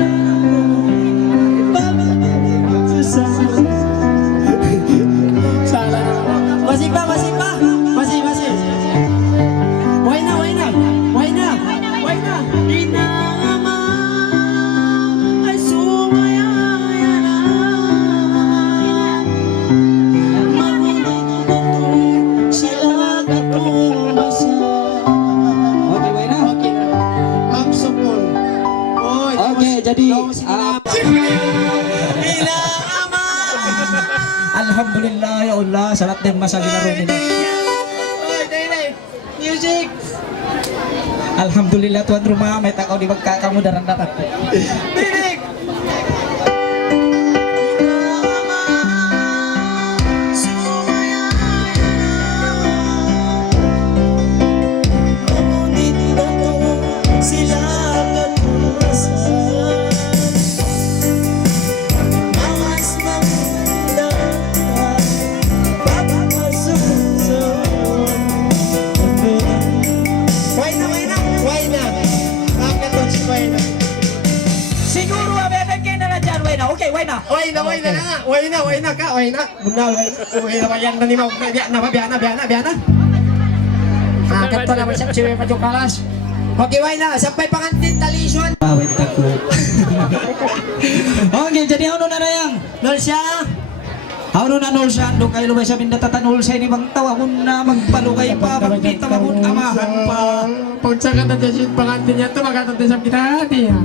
pagsusahan Masih pa. Why na? Inama ay sumayaya na. Magulat sila katumasa. Okay, way na. Okay na. Ang sukol. Oy, Okay, jadi Inama. Alhamdulillah ya Allah, salat din masa ginaro nila. Oy, dai. Music. Alhamdulillah tuan rumah may takaw di magkakamu daran-daran. Binig. Siguro abebe kayo na dyan, way na. Okay, way na. Why na ka. Bunal, wayan na ni Mau. Biyan na. Ganito naman siya, si Wepa Kalas. Okay, why na? Sampay pangantin, talisyon. Awit ako. Okay, jadi ano na rayang? Nol siya. Ano na nol siya? Ando kayo lumay sa minatatanol sa ini bang tawa ko na magpalugay pa. Magpita magun amahan pa. Pagsakan na siya pangantin niya ito, magkatatisap kita hati ya.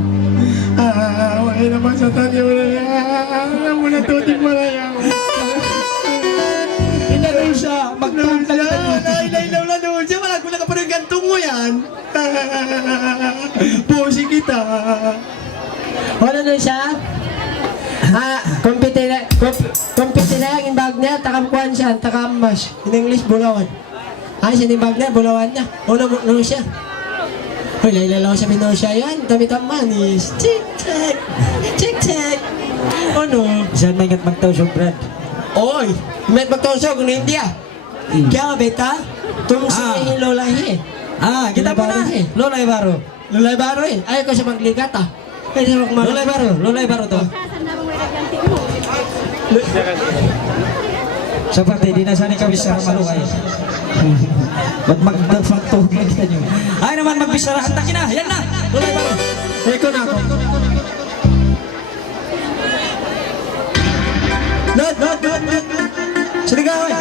Wala naman sa tani mo na yan. Muna tutik mo na yan. Inanol siya. Magpunta ka na. Nailaw na doon siya. Wala ko na kapag gantong mo yan. Pusi kita. Wala na siya? Kumpiti na yung bag niya. Takamkuhan siya. Takamas. In English, bulawan. Sinibag niya, bulawan niya. Una mo siya. Hoy, lailalaw sa Pinoy siya yan. Damit ang manis. Check. Ano? Saan may ngat magtawsog, Brad? Oy, may magtonsog ng India. Kaya nga, beta, tung sa lolahi. Kita pa na. Lolay baro. Lolay baro eh. Ayaw ko siya magligat ah. Kaya siya Lolay baro to. Seperti di nasani ka bisa malukay. Ba't magdafagtog lang nyo? Ay naman magbisara. Antakin na. Yan na. Lolay baro. Eko na ako. Not. Sige ka, oy.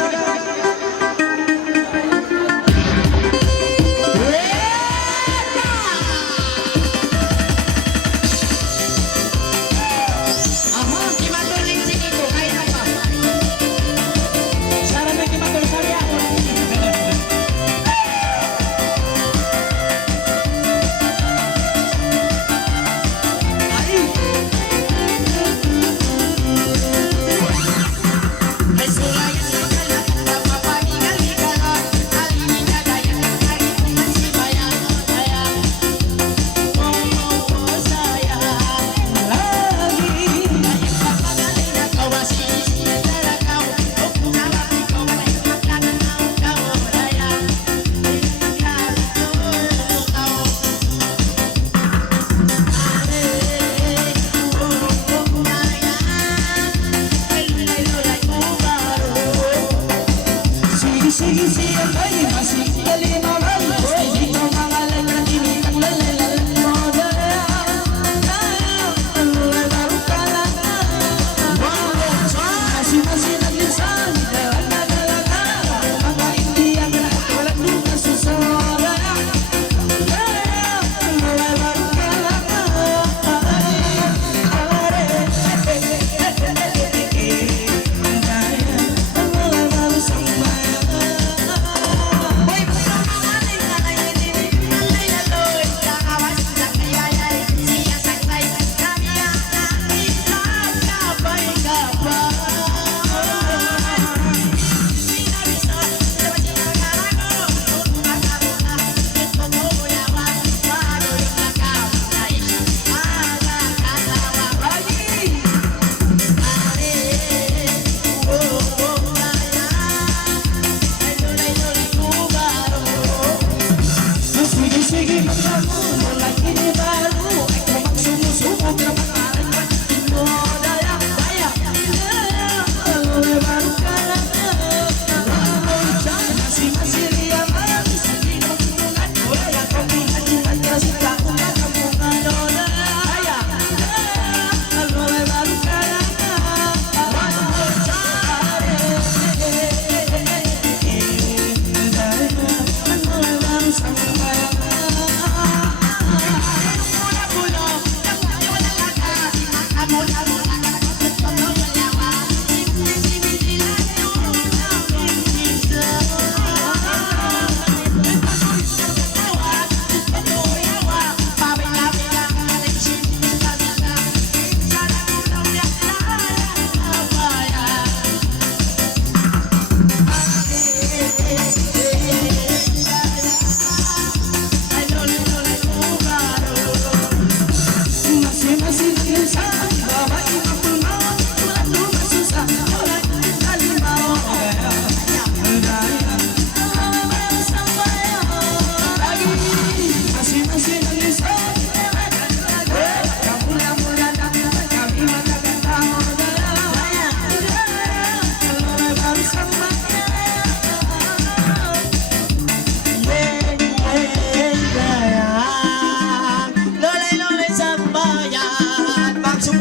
Ay, sulayan na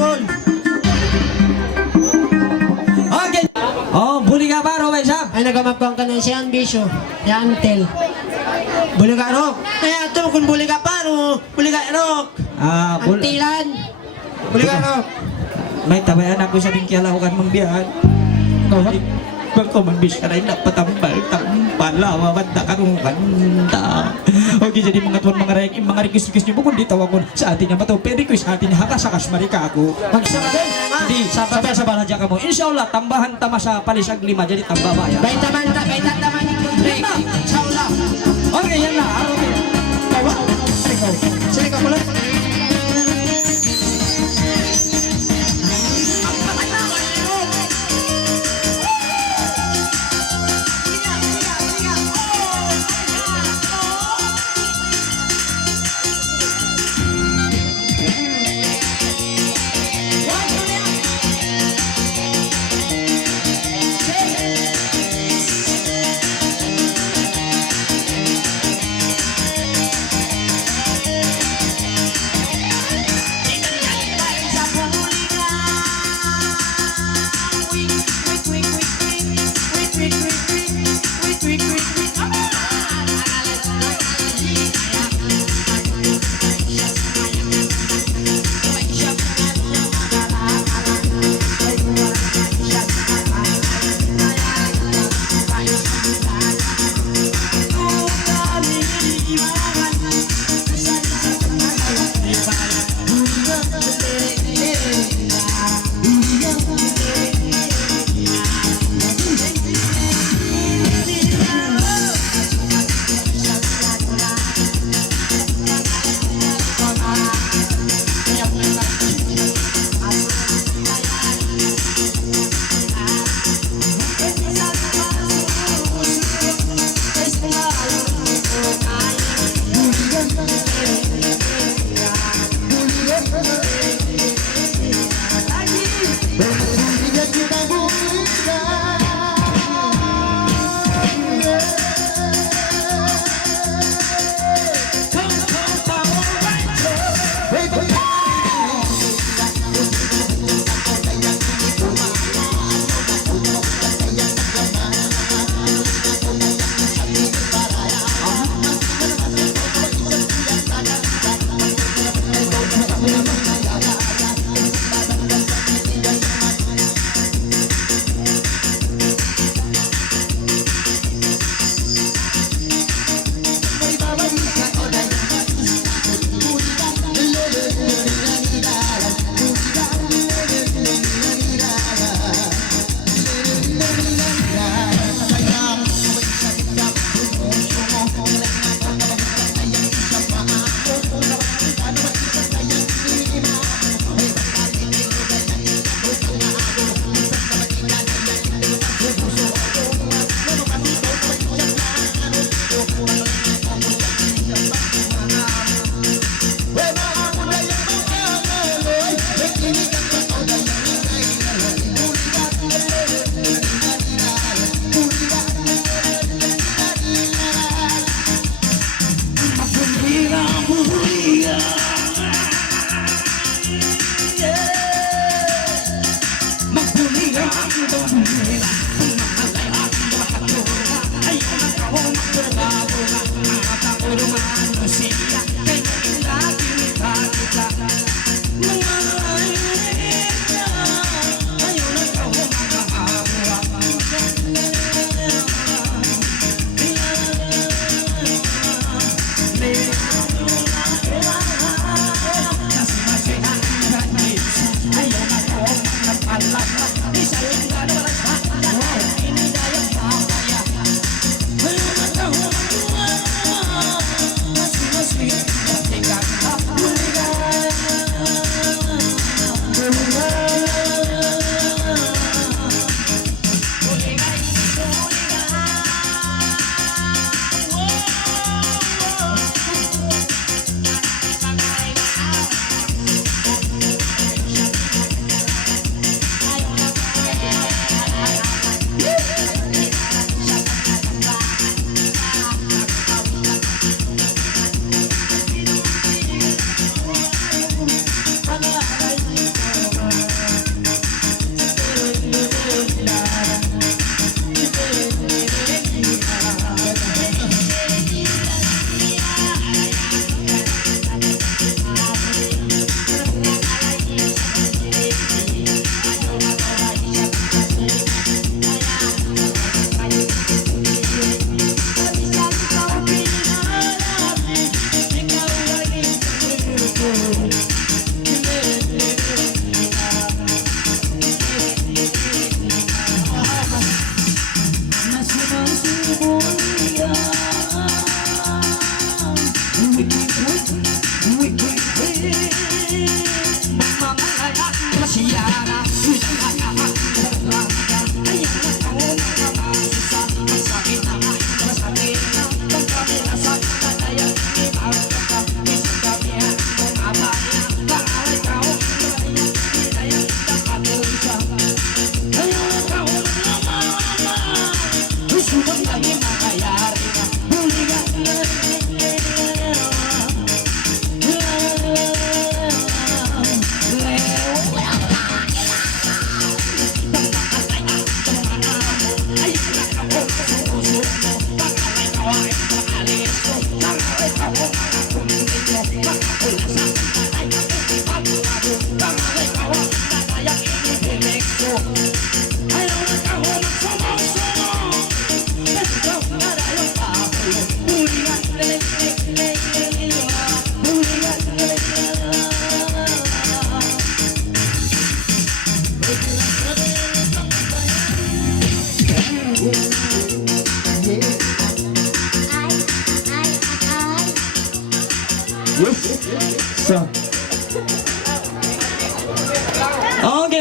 Sumol. Okay. Oh, buli ka pa, Robay Sam. Ay nagamagpang ka ng siyang bisyo. Yan tel. Buli ka rok. Ay ato kung buli ka pa no. Buli ka rok. Antilan. Buli ka rok. May tabayan ako sa bingkialawakan mong biyan. Bako magbisya rin na patambal tampala wabanda karong kanta. Okay, jadi mga tuwan mga rayang mga request nyo po kundi tawag ko sa atin nga mato. Pero request atin haka sa kasmarika ako. Magsama din. Hindi, sabay sa baladya ka mo. Inshallah, tambahan tama sa palisag 5, jadi tambabaya. Baita taman ni break. Saula. Okay, yan na. Araw din. Kawa. Ikaw. Sige ka ulit.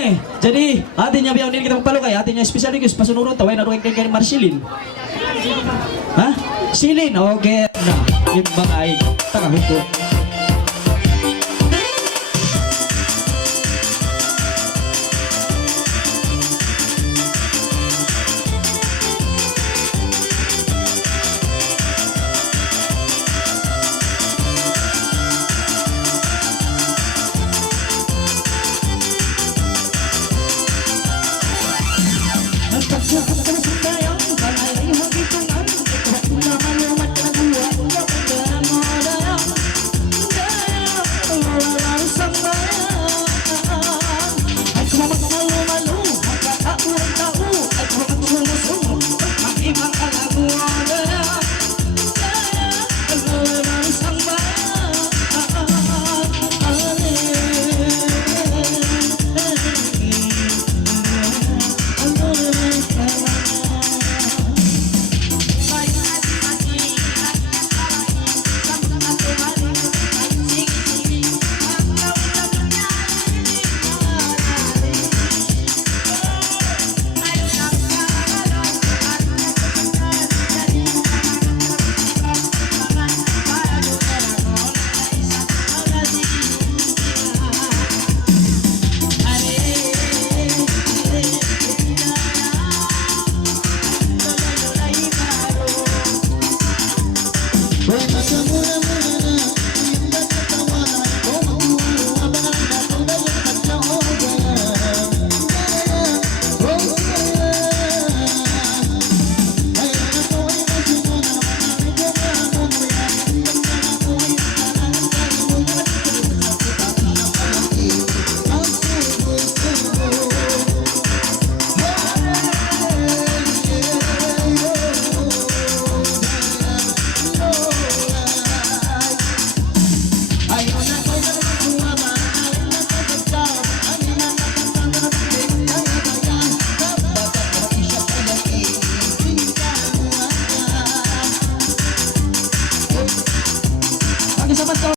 Okay, jadi atin niya biyaw din kita magpalukay. Atin niya special request pasunurot taway na ruwing kay Marcelin. Ha? Silin, okay na. Yung mga ay, taka huko.